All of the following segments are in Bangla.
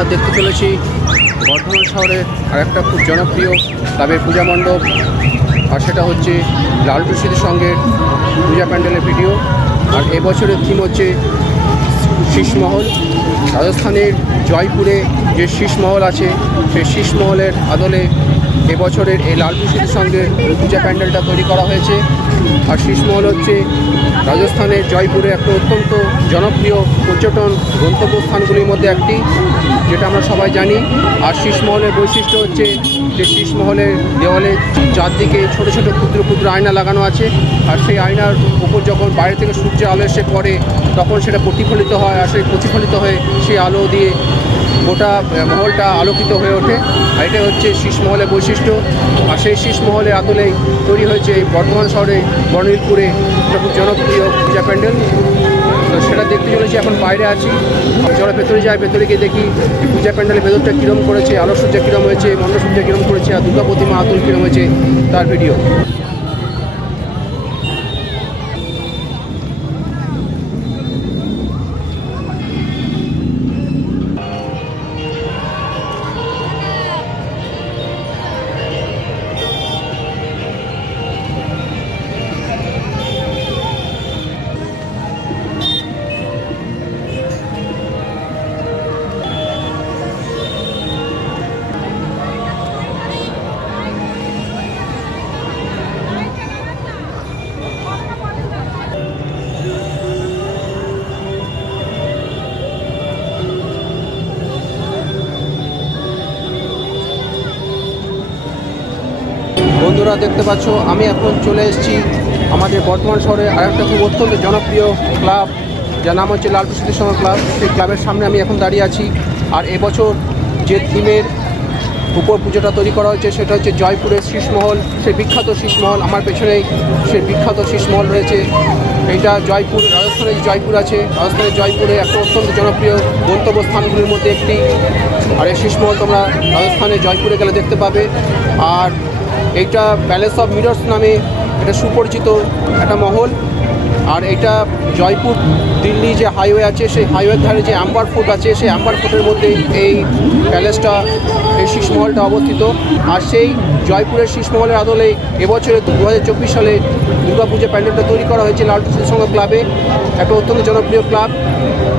আমরা দেখতে চলেছি বর্ধমান শহরের আরেকটা খুব জনপ্রিয় ক্লাবের পূজা মণ্ডপ। আর সেটা হচ্ছে লালটু স্মৃতির সঙ্গে পূজা প্যান্ডেলের ভিডিও। আর এবছরের থিম হচ্ছে শীষমহল। রাজস্থানের জয়পুরে যে শীষমহল আছে, সেই শীষমহলের আদলে এবছরের এই লালটু স্মৃতির সঙ্গে পূজা প্যান্ডেলটা তৈরি করা হয়েছে। আর শীষমহল হচ্ছে রাজস্থানের জয়পুরে একটা অত্যন্ত জনপ্রিয় পর্যটন গন্তব্যস্থানগুলির মধ্যে একটি। যেটা আমরা সবাই জানি। আর শীষমহলের বৈশিষ্ট্য হচ্ছে যে শীষমহলের দেওয়ালে চারদিকে ছোট ছোট ক্ষুদ্র ক্ষুদ্র আয়না লাগানো আছে। আর সেই আয়নার উপর যখন বাইরে থেকে সূর্যের আলো এসে পড়ে, তখন সেটা প্রতিফলিত হয় আর সেই প্রতিফলিত হয়ে সেই আলো দিয়ে গোটা মহলটা আলোকিত হয়ে ওঠে। আর এটা হচ্ছে শীষমহলের বৈশিষ্ট্য। আর সেই শীষমহলের আদলেই তৈরি হয়েছে এই বর্ধমান শহরে বর্ণিলপুরে, এটা খুব জনপ্রিয় পূজা প্যান্ডেল সেটা দেখতে চলেছি, এখন বাইরে আছি। চলো ভেতরে যাই, ভেতরে গিয়ে দেখি পূজা প্যান্ডেলের ভেতরটা কীরম করেছে, আলোকসজ্জা কীরম হয়েছে মণ্ডসজ্জা কীরম করেছে, আর দুর্গা প্রতিমা আতুল কীরম হয়েছে, তার ভিডিও বন্ধুরা দেখতে পাচ্ছ, আমি এখন চলে এসেছি আমাদের বর্তমান শহরে আরেকটা খুব অত্যন্ত জনপ্রিয় ক্লাব, যার নাম হচ্ছে লাল সংঘ ক্লাব। সেই ক্লাবের সামনে আমি এখন দাঁড়িয়ে আছি আর এবছর যে থিমের উপর পুজোটা তৈরি করা হয়েছে, সেটা হচ্ছে জয়পুরের শীষমহল, সেই বিখ্যাত শীষমহল আমার পেছনেই, সেই বিখ্যাত শীষমহল রয়েছে। এইটা জয়পুর, রাজস্থানের জয়পুর আছে, রাজস্থানের জয়পুরে একটা অত্যন্ত জনপ্রিয় গন্তব্যস্থানগুলির মধ্যে একটি। আর এই শীষমহল তোমরা রাজস্থানের জয়পুরে গেলে দেখতে পাবে। আর এইটা প্যালেস অফ মিরর্স নামে এটা সুপরিচিত একটা মহল। আর এটা জয়পুর, দিল্লি যে হাইওয়ে আছে, সেই হাইওয়ের ধারে যে অ্যাম্বার ফোর্ট আছে, সেই অ্যাম্বার ফোর্টের মধ্যে এই প্যালেসটা এই শীষমহলটা অবস্থিত। আর সেই জয়পুরের শীষমহলের আদলে এবছরে দু হাজার চব্বিশ সালে দুর্গাপূজা প্যান্ডেলটা তৈরি করা হয়েছে লালটু সংঘ ক্লাবে। একটা অত্যন্ত জনপ্রিয় ক্লাব।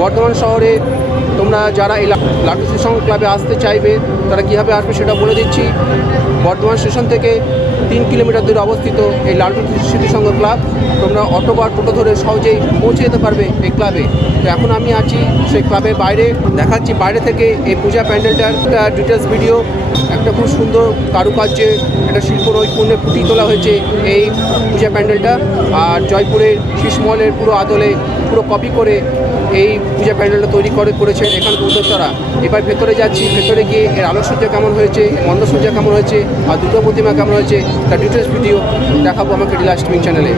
বর্ধমান শহরে তোমরা যারা এই লাটু সংঘ ক্লাবে আসতে চাইবে, তারা কীভাবে আসবে সেটা বলে দিচ্ছি। বর্ধমান স্টেশন থেকে তিন কিলোমিটার দূরে অবস্থিত এই লালটু স্মৃতি সংঘ ক্লাব। তোমরা অটো বা টোটো ধরে সহজেই পৌঁছে যেতে পারবে এই ক্লাবে। তো এখন আমি আছি সেই ক্লাবের বাইরে। দেখাচ্ছি বাইরে থেকে এই পূজা প্যান্ডেলটার একটা ডিটেলস ভিডিও একটা খুব সুন্দর কারুকার্যে একটা শিল্প নৈপুণ্যে ফুটিয়ে তোলা হয়েছে এই পূজা প্যান্ডেলটা। আর জয়পুরের শীষমহলের পুরো আদলে পুরো কপি করে এই পূজা প্যান্ডেলটা তৈরি করে করেছেন এখানে উদ্যোক্তারা। এবার ভেতরে যাচ্ছি, ভেতরে গিয়ে এর আলোকসজ্জা কেমন হয়েছে, এর মণ্ডসজ্জা কেমন হয়েছে, আর দুর্গা প্রতিমা কেমন হয়েছে, তার ডিটেলস ভিডিও দেখাবো আমাকে ডিলা স্ট্রিমিং চ্যানেলে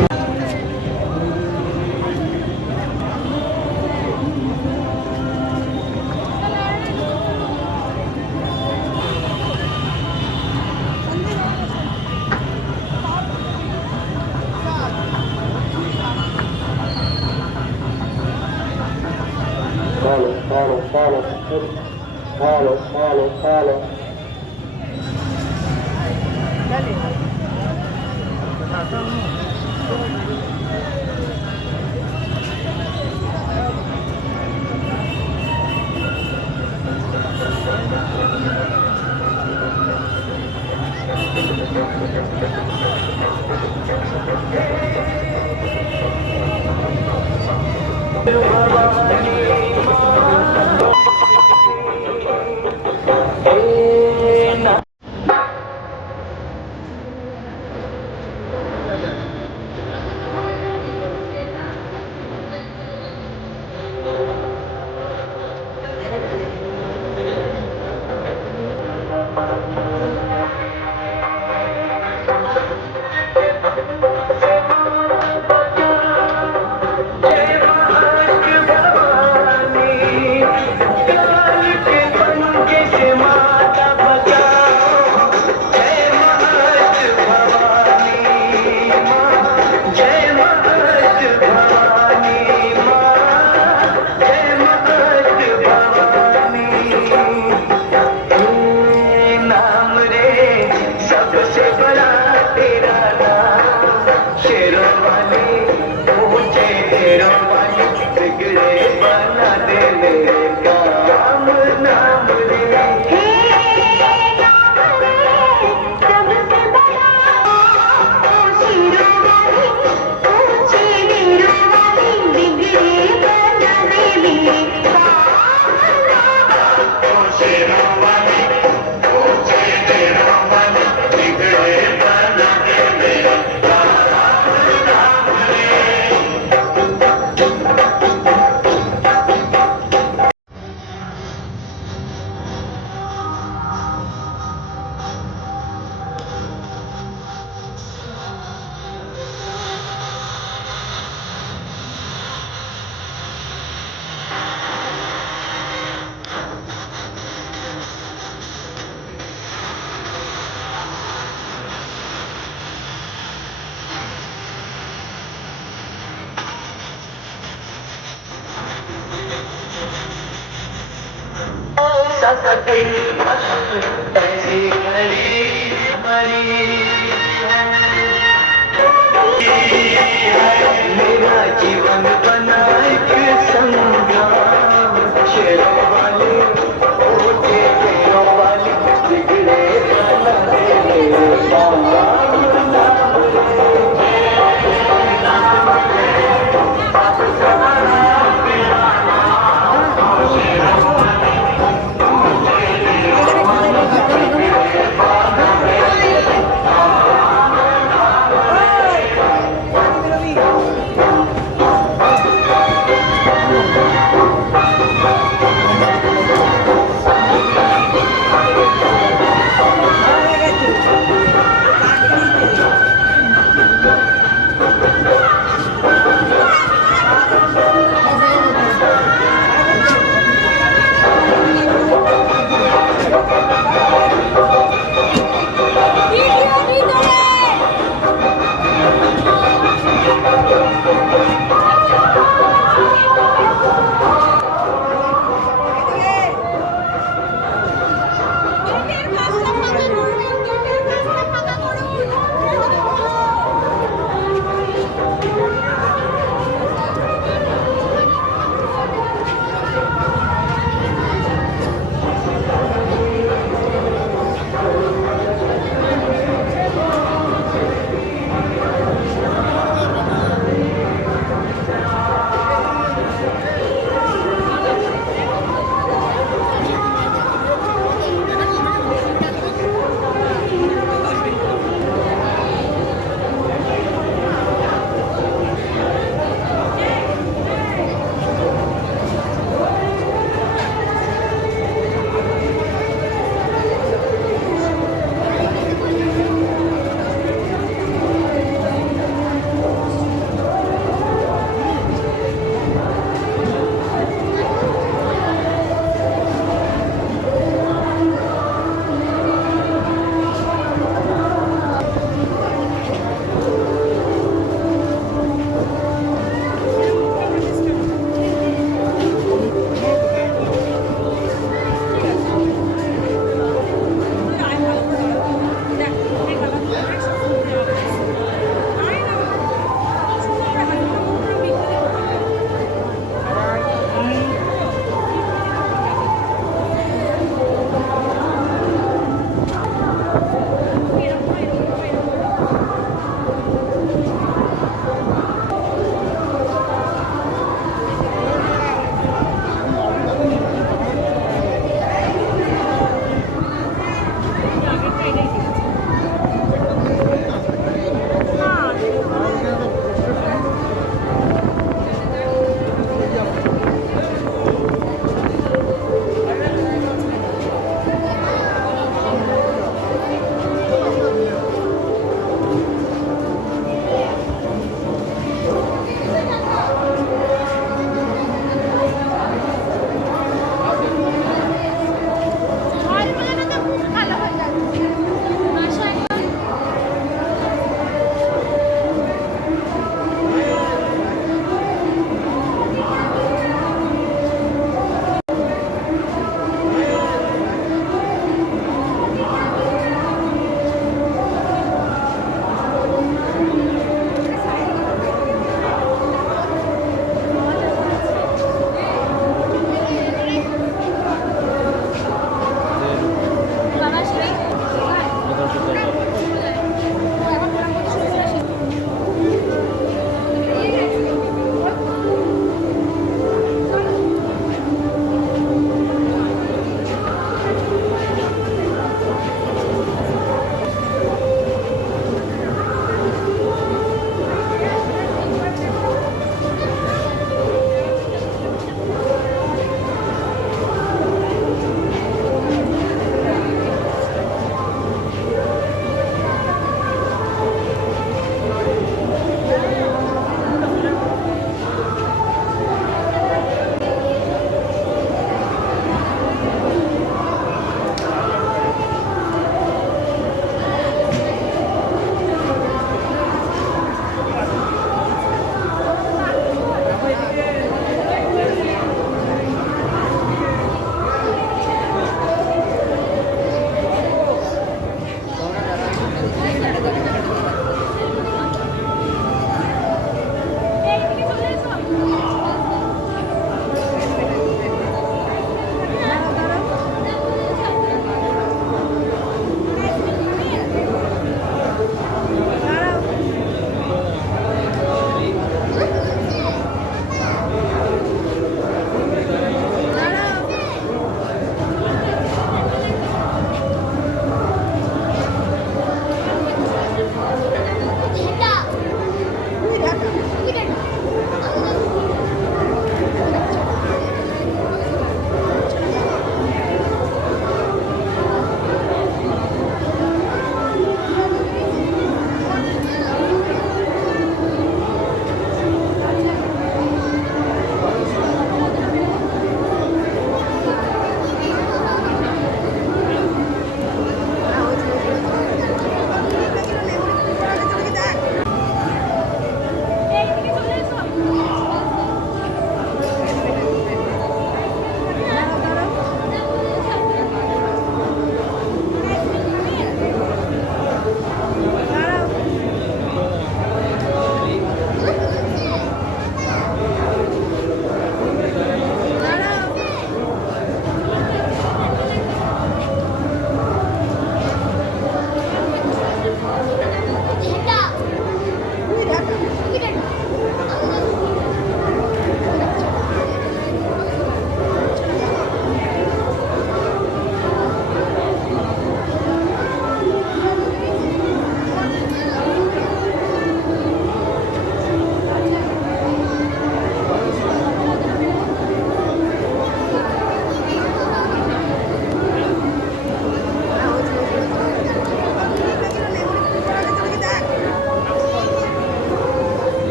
شفتي أتي مريض مريض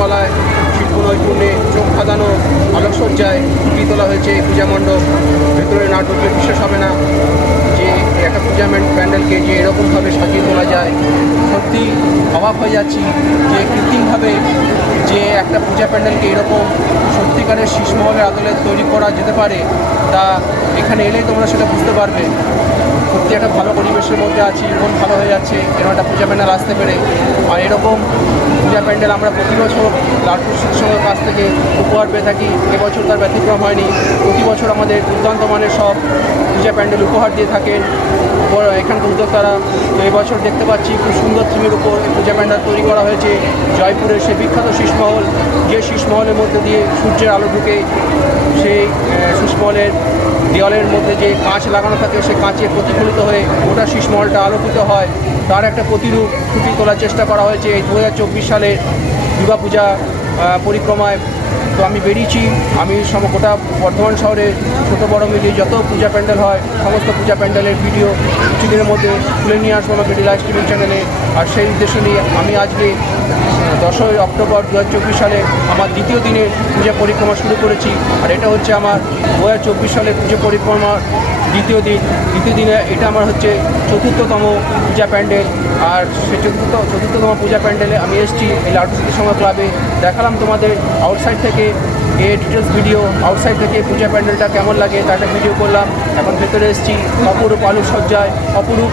শিল্পকলায় শিল্প নৈপুণ্যে চোখ খাদানো আলোকসজ্জায় ফুটিয়ে তোলা হয়েছে পূজা মণ্ডপ। ভেতরে না ঢুকলে বিশ্বাস হবে না। যে একটা পূজা প্যান্ডেলকে যে এরকমভাবে সাজিয়ে তোলা যায়, সত্যি অভাব হয়ে যাচ্ছি যে কৃত্রিমভাবে যে একটা পূজা প্যান্ডেলকে এরকম সত্যিকারের শীর্ষমহলের আদলে তৈরি করা যেতে পারে, তা এখানে এলেই তোমরা সেটা বুঝতে পারবে। সত্যি একটা ভালো পরিবেশের মধ্যে আছি, মন ভালো হয়ে যাচ্ছে এরকম একটা পূজা প্যান্ডেল আসতে পেরে। আর এরকম পূজা প্যান্ডেল আমরা প্রতি বছর লালপুর সঙ্গের কাছ থেকে উপহার পেয়ে থাকি। এবছর তার ব্যতিক্রম হয়নি। প্রতি বছর আমাদের দুর্দান্ত মানের সব পূজা প্যান্ডেল উপহার দিয়ে থাকেন। এখানকার উদ্যোক্তারা। তো এবছর দেখতে পাচ্ছি খুব সুন্দর থিমের উপর পূজা প্যান্ডেল তৈরি করা হয়েছে। জয়পুরের সে বিখ্যাত শীষমহল। যে শীষমহলের মধ্যে দিয়ে সূর্যের আলো ঢুকে সেই আহ, শীষমহলের দেওয়ালের মধ্যে যে কাঁচ লাগানো থাকে সেই কাঁচে প্রতিফলিত হয়ে গোটা শীষমহলটা আলোকিত হয়। তার একটা প্রতিরূপ ফুটিয়ে তোলার চেষ্টা করা হয়েছে। এই দু হাজার চব্বিশ সালে দুর্গাপূজা পরিক্রমায় তো আমি বেরিয়েছি। আমি সম গোটা বর্ধমান শহরে ছোটো বড় মিলিয়ে যত পূজা প্যান্ডেল হয় সমস্ত পূজা প্যান্ডেলের ভিডিও কিছুদিনের মধ্যে তুলে নিয়ে আসব আমাকে লাইভ স্ট্রিমিং চ্যানেলে। আর সেই উদ্দেশ্য নিয়ে আমি আজকে দশই অক্টোবর দু হাজার চব্বিশ সালে আমার দ্বিতীয় দিনের পূজা পরিক্রমা শুরু করেছি। আর এটা হচ্ছে আমার দু হাজার চব্বিশ সালে পুজো পরিক্রমার দ্বিতীয় দিন। দ্বিতীয় দিনে এটা আমার হচ্ছে চতুর্থতম পূজা প্যান্ডেল। আর সেই চতুর্থ, চতুর্থতম পূজা প্যান্ডেলে আমি এসেছি এই লাড্ডু স্মৃতি ক্লাবে। দেখালাম তোমাদের আউটসাইড থেকে এ ডিটেলস ভিডিও আউটসাইড থেকে পূজা প্যান্ডেলটা কেমন লাগে তার একটা ভিডিও করলাম। এখন ভেতরে এসেছি, অপরূপ আলু সজ্জায় অপরূপ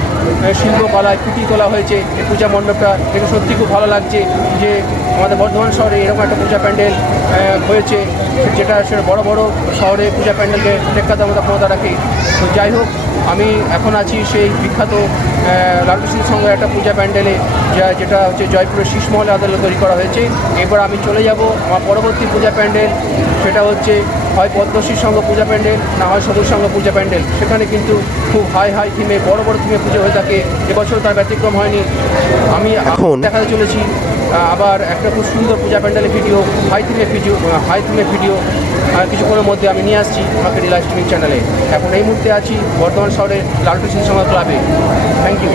শিল্পকলায় কুটি তোলা হয়েছে এই পূজা মণ্ডপটা। দেখে সত্যি খুব ভালো লাগছে যে আমাদের বর্ধমান শহরে এরকম একটা পূজা প্যান্ডেল হয়েছে। যেটা সেটা বড় বড় শহরে পূজা প্যান্ডেলকে টেক্কা দেওয়ার ক্ষমতা রাখে। তো যাই হোক আমি এখন আছি সেই বিখ্যাত লালকৃষ্ণ সঙ্গে একটা পূজা প্যান্ডেলে যা যেটা হচ্ছে জয়পুরের শীষমহলে আদালত তৈরি করা হয়েছে। এবার আমি চলে যাব আমার পরবর্তী পূজা প্যান্ডেল সেটা হচ্ছে হয় পদ্মশ্রীর সঙ্গে পূজা প্যান্ডেল না হয় সবুজ সঙ্গে পূজা প্যান্ডেল। সেখানে কিন্তু খুব হাই হাই থিমে বড় বড় থিমে পুজো হয়ে থাকে। এবছর তার ব্যতিক্রম হয়নি। আমি এখন দেখাতে চলেছি আবার একটা খুব সুন্দর পূজা প্যান্ডেলের ভিডিও হাই থিমের ভিডিও হাই থিমের ভিডিও কিছুক্ষণের মধ্যে আমি নিয়ে আসছি আমাকে রিলাইজ স্ট্রিমিং চ্যানেলে। এখন এই মুহূর্তে আছি বর্ধমান শহরের লালটু সিং সমাজ ক্লাবে। Thank you